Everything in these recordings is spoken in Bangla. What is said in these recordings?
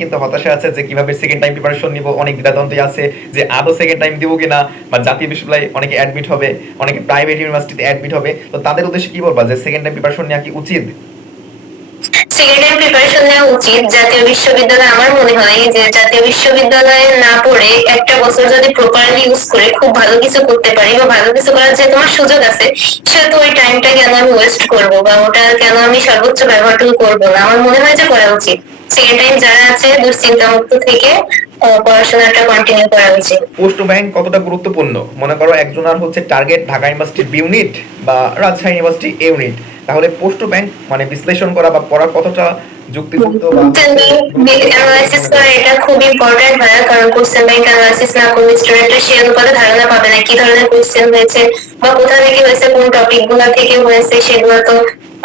কিন্তু হতাশা আছে যে কীভাবে সেকেন্ড টাইম প্রিপারেশন নিব? অনেক দ্বিধাদ্বন্দ্বই আছে যে আদৌ সেকেন্ড টাইম দিব কিনা? বা জাতীয় বিশ্ববিদ্যালয়ে অনেকে অ্যাডমিট হবে, অনেকে প্রাইভেট ইউনিভার্সিটিতে অ্যাডমিট হবে। তো তাদের উদ্দেশ্যে কি বলবা যে সেকেন্ড টাইম প্রিপারেশন নেওয়া কি উচিত? সেকেন্ড টাইম প্রিপারেশন নেওয়া উচিত। জাতীয় বিশ্ববিদ্যালয়ে আমার মনে হয় যে জাতীয় বিশ্ববিদ্যালয়ে না পড়ে একটা বছর যদি প্রপারলি ইউজ করে খুব ভালো কিছু করতে পারি বা ভালো কিছু করার যে তোমার সুযোগ আছে সেটা তো ওই টাইমটা কেন আমি ওয়েস্ট করব? বা ওটা কেন আমি সর্বোচ্চ ব্যবহারটুকু করব না? আমার মনে হয় যে করা উচিত। সেকেন্ড টাইম যারা আছে দুশ্চিন্তা মুক্ত থেকে পড়াশোনাটা কন্টিনিউ করা উচিত। পোস্ট ব্যাংক কতটা গুরুত্বপূর্ণ? মনে করো একজন আর হচ্ছে target Dhaka university B unit বা রাজশাহী ইউনিভার্সিটি এ ইউনিট তাহলে পোস্ট ব্যাংক মানে বিশ্লেষণ করা বা পড়া কতটা যুক্তিযুক্ত বা অ্যানালাইসিস করা এটা খুব ইম্পর্টেন্ট হয় কারণ কোশ্চেন ব্যাংক অ্যানালাইসিস না করলে স্টুডেন্টের সেই অনুপাতে ধারণা পাবে না কি ধরনের কোশ্চেন হয়েছে বা কোথা থেকে হয়েছে কোন টপিকগুলা থেকে হয়েছে সেগুলো তো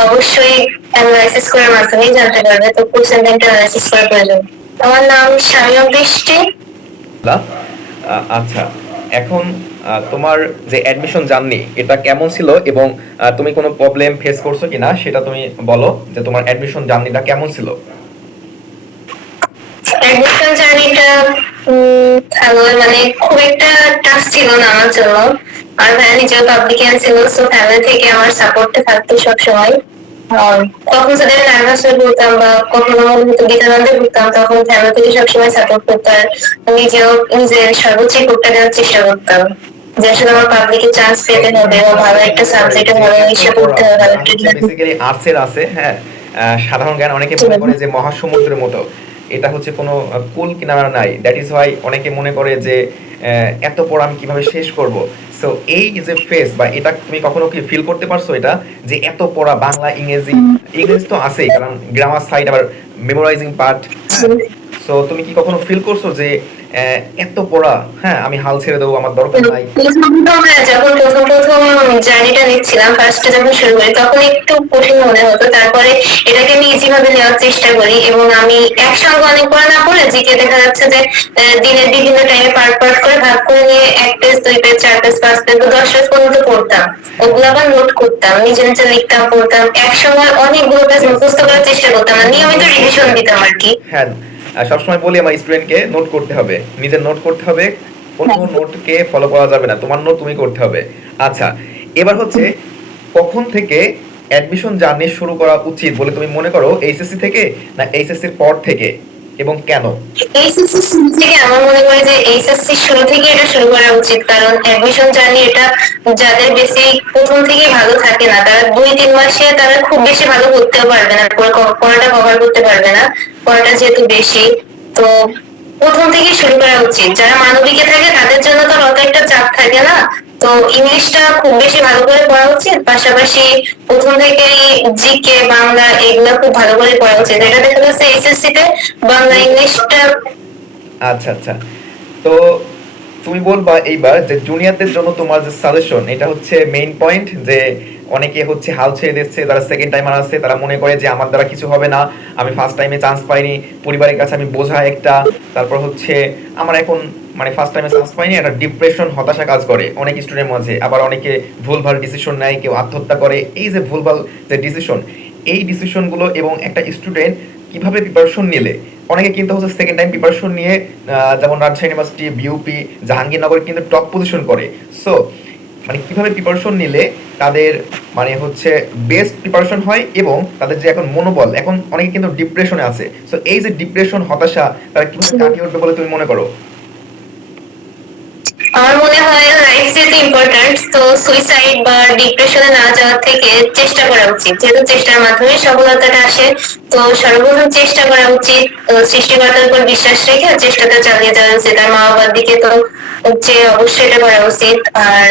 অবশ্যই অ্যানালাইসিস করার মাধ্যমেই জানতে পারবে তো কোশ্চেন ব্যাংক অ্যানালাইসিস করা প্রয়োজন। আমার নাম শামিয়া বৃষ্টি? আচ্ছা এখন তোমার যে অ্যাডমিশন জার্নি এটা কেমন ছিল এবং তুমি কোনো প্রবলেম ফেস করছ কিনা সেটা তুমি বলো যে তোমার অ্যাডমিশন জার্নিটা কেমন ছিল? অ্যাডমিশন জার্নিটা ভালো মানে খুব একটা টাফ ছিল না আমার জন্য। আর পাবলিকান ছিল সো ফ্যামিলি থেকে আমার থাকতো সবসময়। আর তখন যদি আমি নার্ভাস হয়ে পড়তাম বা কখনো বিদ্যানন্দে তখন ফ্যামিলি থেকে সবসময় সাপোর্ট করতো আর নিজেও নিজের সর্বোচ্চ দেওয়ার চেষ্টা করতাম। যে আসলে আমার পাবলিকে চান্স পেতে হবে বা ভালো একটা সাবজেক্টে ভালো ইসে করতে হবে ভালো বেসিক্যালি আর্টসের আছে হ্যাঁ। সাধারণ জ্ঞান অনেকে মনে করে যে মহাসমুদ্রের মতো। এটা হচ্ছে কোনো কুল কিনারা নাই। দ্যাট ইজ ওয়াই অনেকে মনে করে যে এত পড়া আমি কীভাবে শেষ করব? সো এই যে ফেস বা এটা তুমি কখনো কি ফিল করতে পারছ এটা? যে এত পড়া বাংলা ইংরেজি ইংরেজি তো আছেই কারণ গ্রামার সাইড আবার মেমোরাইজিং পার্ট সো তুমি কি কখনো ফিল করছ যে এত পড়া হ্যাঁ আমি হাল ছেড়ে দেবো আমার দরকার নাই। যখন প্রথম প্রথম জার্নিটা নিচ্ছিলাম ফার্স্টে যখন শুরু করি তখন একটু কঠিন মনে হতো। তারপরে এটাকে আমি ইজি ভাবে নেওয়ার চেষ্টা করি এবং আমি একসঙ্গে অনেক পড়া না পড়ে জিকে দেখা যাচ্ছে যে দিনের বিভিন্ন টাইমে পার্ট পার্ট করে ভাগ করে নিয়ে এক পেজ দুই পেজ চার পেজ পাঁচ পেজ দশ পেজ পর্যন্ত পড়তাম। ওগুলো আবার নোট করতাম নিজে নিজে লিখতাম পড়তাম। একসময় অনেকগুলো পেজ মুখস্থ করার চেষ্টা করতাম নিয়মিত রিভিশন দিতাম আর কি। হ্যাঁ সবসময় বলি আমার স্টুডেন্টকে নোট করতে হবে। নিজের নোট করতে হবে কোনো নোটকে ফলো করা যাবে না তোমার নোট তুমি করতে হবে। আচ্ছা এবার হচ্ছে কখন থেকে অ্যাডমিশন জার্নি শুরু করা উচিত বলে তুমি মনে করো এইচএসসি থেকে না এইচএসসির পর থেকে? এবং কেন? এইচএসসি শুরু থেকে আমার মনে হয় যে এইচএসসি শুরু থেকে এটা শুরু করা উচিত, কারণ অ্যাডমিশন জার্নি এটা যাদের প্রথম থেকে ভালো থাকে না, তারা দুই, তিন মাসে তারা খুব বেশি ভালো করতেও পারবে না পড়া- পড়াটা কভার করতে পারবে না, পড়াটা যেহেতু বেশি। তো প্রথম থেকে শুরু করা উচিত। যারা মানবিকে থাকে তাদের জন্য তো অত একটা চাপ থাকে না তো ইংলিশটা খুব বেশি ভালো করে পড়া উচিত, পাশাপাশি প্রথম থেকেই জিকে বাংলা এগুলো খুব ভালো করে পড়া উচিত। যেটা দেখা যাচ্ছে এসএসসি তে বাংলা ইংলিশটা আচ্ছা আচ্ছা। তো তুমি বলবা এইবার যে জুনিয়রদের জন্য তোমার যে সাজেশন এটা হচ্ছে মেইন পয়েন্ট যে অনেকে হচ্ছে হাল ছেড়ে দিচ্ছে, যারা সেকেন্ড টাইমার আছে, তারা মনে করে যে আমার দ্বারা কিছু হবে না, আমি ফার্স্ট টাইমে চান্স পাইনি, পরিবারের কাছে আমি বোঝা একটা। তারপর হচ্ছে আমার এখন মানে ফার্স্ট টাইমে চান্স পাইনি, একটা ডিপ্রেশন হতাশা কাজ করে অনেক স্টুডেন্টের মাঝে। আবার অনেকে ভুলভাল ডিসিশন নেয়, কেউ আত্মহত্যা করে। এই যে ভুলভাল যে ডিসিশন এই ডিসিশনগুলো এবং একটা স্টুডেন্ট কীভাবে প্রিপারেশন নিলে অনেকে কিন্তু হচ্ছে সেকেন্ড টাইম প্রিপারেশন নিয়ে যেমন রাজশাহী ইউনিভার্সিটি বিউপি জাহাঙ্গীরনগর কিন্তু টপ পজিশন করে। সো মানে কীভাবে প্রিপারেশন নিলে তাদের মানে হচ্ছে বেস্ট প্রিপারেশন হয় এবং তাদের যে এখন মনোবল, এখন অনেকে কিন্তু ডিপ্রেশনে আছে। সো এই যে ডিপ্রেশন হতাশা, তারা কীভাবে কাটিয়ে উঠবে বলে তুমি মনে করো? আমার মনে হয় যেহেতু ইম্পর্টেন্ট তো সুইসাইড বা ডিপ্রেশনে না যাওয়ার থেকে চেষ্টা করা উচিত। যেহেতু চেষ্টার মাধ্যমে সফলতাটা আসে, তো সর্বপ্রথম চেষ্টা করা উচিত সৃষ্টিকর্তার উপর বিশ্বাস রেখে চেষ্টাটা চালিয়ে যাওয়া উচিত। আর মা বাবার দিকে তো হচ্ছে অবশ্যই এটা করা উচিত। আর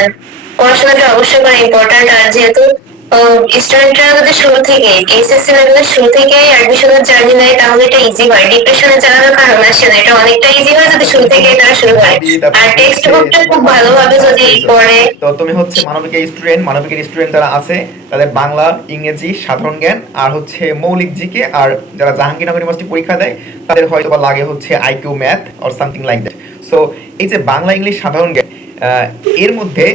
পড়াশোনাটা অবশ্যই করা ইম্পর্টেন্ট আর যেহেতু স্টুডেন্টরা যদি শুরু থেকে এইচএসসি লেভেলের শুরু থেকে অ্যাডমিশনের জার্নি নেয় তাহলে এটা ইজি হয়। ডিপ্রেশনে যাওয়ার কারণ আসে না এটা অনেকটা ইজি হয় যদি শুরু থেকে তারা শুরু করে। আর টেক্সট বুকটা খুব ভালোভাবে যদি পড়ে। তো তুমি হচ্ছে মানবিকের স্টুডেন্ট মানবিকের স্টুডেন্ট যারা আছে তাদের বাংলা ইংরেজি সাধারণ জ্ঞান আর হচ্ছে মৌলিক জিকে আর যারা জাহাঙ্গীরনগর ইউনিভার্সিটি পরীক্ষা দেয় তাদের হয়তো লাগে হচ্ছে IQ math or something like that so এই যে বাংলা ইংলিশ সাধারণ জ্ঞান এর মধ্যে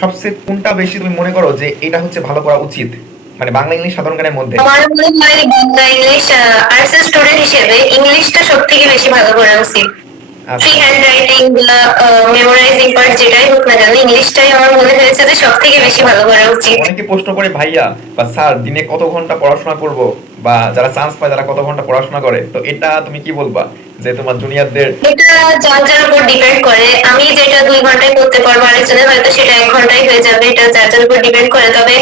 সবচেয়ে কোনটা বেশি তুমি মনে করো যে এটা হচ্ছে ভালো করা উচিত? মানে বাংলা ইংলিশ সাধারণ জ্ঞানের মধ্যে। আমার মনে হয় বাংলা ইংলিশ আর্টস স্টুডেন্ট হিসেবে ইংলিশটা সব থেকে বেশি ভালো করা উচিত। ফ্রি হ্যান্ড রাইটিং বা মেমোরাইজিং পার্ট যেটাই হোক না কেন ইংলিশটাই আমার মনে হয়েছে যে সব থেকে বেশি ভালো করা উচিত। অনেকে প্রশ্ন করে ভাইয়া বা স্যার দিনে কত ঘণ্টা পড়াশোনা করব? বা যারা চান্স পায় তারা কত ঘণ্টা পড়াশোনা করে? তো এটা তুমি কি বলবা? যে তোমার জুনিয়রদের এটা যার যার উপর ডিপেন্ড করে আমি যেটা দুই ঘন্টায় করতে পারব আরেকজনের হয়তো সেটা এক ঘন্টায় হয়ে যাবে এটা যার যার উপর ডিপেন্ড করে। তবে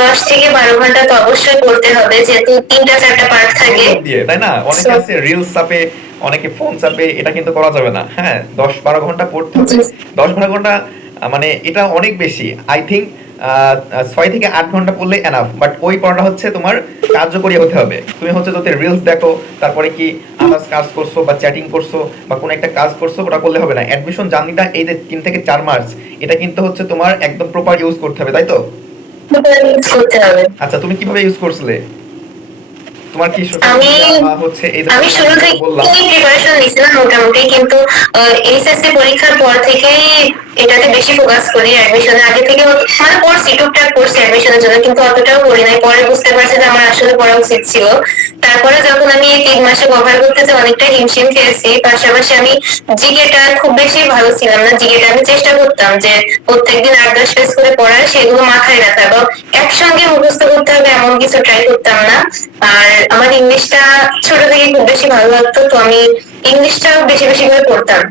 দশ থেকে বারো ঘণ্টা তো অবশ্যই করতে হবে যেহেতু তিনটা চারটা পার্ট থাকে। তাই না? অনেকে আছে রিলস চাপে অনেকে ফোন চাপে এটা কিন্তু করা যাবে না। হ্যাঁ দশ বারো ঘণ্টা পড়তে হবে। দশ বারো ঘণ্টা মানে এটা অনেক বেশি। আই থিঙ্ক ছয় থেকে আট ঘণ্টা পড়লে এনাফ বাট ওই পড়াটা হচ্ছে তোমার কার্যকরী হতে হবে। তুমি হচ্ছে রিলস দেখো তারপরে কি আদার্স কাজ করছ বা চ্যাটিং করছ বা কোনো একটা কাজ করছ ওটা করলে হবে না। অ্যাডমিশন জার্নিটা এই যে তিন থেকে চার মাস এটা কিন্তু হচ্ছে তোমার একদম প্রপার ইউজ করতে হবে তাই তো? আচ্ছা তুমি কীভাবে ইউজ করছিলে? তোমার কি আমি হচ্ছে এই আমি শুরু থেকে প্রিপারেশন নিছিলাম মোটামুটি কিন্তু এইচএসসি পরীক্ষার পর থেকেই এটাতে বেশি ফোকাস করি অ্যাডমিশনের আগে থেকে মানে পড়ছি টুকটাক পড়ছি অ্যাডমিশনের জন্য কিন্তু অতটাও পড়ি নাই। পরে বুঝতে পারছি যে আমার আসলে পড়া উচিত ছিল। তারপরে যখন আমি এই তিন মাসে কভার করতেছি অনেকটা হিমশিম খেয়েছি পাশাপাশি আমি জিকেটা খুব বেশি ভালো ছিলাম না। জিকেটা আমি চেষ্টা করতাম যে প্রত্যেকদিন আট দশ পেজ করে পড়ার সেগুলো মাথায় রাখা। এবং একসঙ্গে মুখস্থ করতে হবে এমন কিছু ট্রাই করতাম না। আর আমার ইংলিশটা ছোট থেকে খুব বেশি ভালো লাগতো তো আমি ইংলিশটাও বেশি বেশি করে পড়তাম।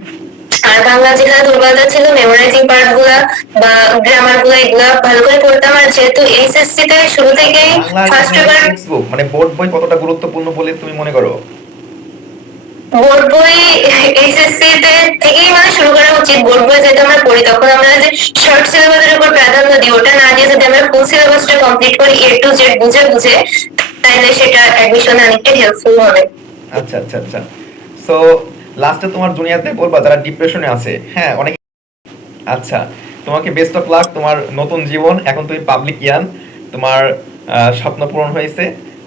আর বাংলা যেখানে দুর্বলতা ছিল মেমোরাইজিং পার্টগুলা বা গ্রামারগুলা এগুলা ভালো করে পড়তাম। আর যেহেতু এইচএসসি তে শুরু থেকেই ফার্স্ট পেপার মানে বোর্ড বই কতটা গুরুত্বপূর্ণ বলে তুমি মনে করো? বোর্ড বই এইচএসসি তে থেকেই মানে শুরু করা উচিত। বোর্ড বই যেহেতু আমরা পড়ি তখন আমরা যে শর্ট সিলেবাসের উপর প্রাধান্য দিই ওটা না দিয়ে যদি আমরা ফুল সিলেবাসটা কমপ্লিট করি এ টু জেড বুঝে বুঝে তাহলে সেটা অ্যাডমিশনে অনেকটা হেল্পফুল হবে। আচ্ছা আচ্ছা আচ্ছা। সো লাস্টে তোমার জুনিয়রদের বলবা, যারা ডিপ্রেশনে আছে হ্যাঁ অনেক আচ্ছা তোমাকে বেস্ট অফ লাক তোমার নতুন জীবন, এখন তুমি পাবলিক ইয়ান, তোমার স্বপ্ন পূরণ হয়েছে।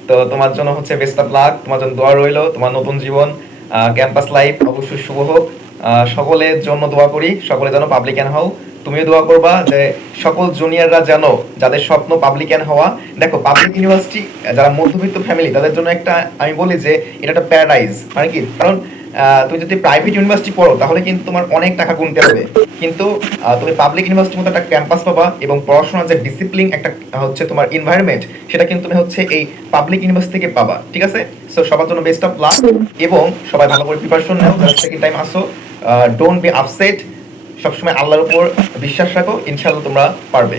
তো তোমার জন্য হচ্ছে বেস্ট অফ লাক তোমার জন্য দোয়া রইল, তোমার নতুন জীবন ক্যাম্পাস লাইফ অবশ্যই শুভ হোক। সকলের জন্য দোয়া করি, সকলে যেন পাবলিকান হও। তুমিও দোয়া করবা যে সকল জুনিয়ররা যেন যাদের স্বপ্ন পাবলিকান হওয়া, দেখো পাবলিক ইউনিভার্সিটি যারা মধ্যবিত্ত ফ্যামিলি তাদের জন্য একটা আমি বলি যে এটা একটা প্যারাডাইজ মানে কি? কারণ তুমি যদি প্রাইভেট ইউনিভার্সিটি পড়ো, তাহলে কিন্তু তোমার অনেক টাকা গুনতে হবে। কিন্তু তুমি পাবলিক ইউনিভার্সিটির মতো একটা ক্যাম্পাস পাবা এবং পড়াশোনার যে ডিসিপ্লিন একটা, হচ্ছে তোমার এনভায়রনমেন্ট সেটা কিন্তু তুমি হচ্ছে এই পাবলিক ইউনিভার্সিটি থেকে পাবা, ঠিক আছে? সো সবার জন্য বেস্ট অফ লাক এবং সবাই ভালো করে প্রিপারেশন নাও সেকেন্ড টাইম আসো ডোন্ট বি আপসেট সবসময় আল্লাহর উপর বিশ্বাস রাখো ইনশাআল্লাহ তোমরা পারবে।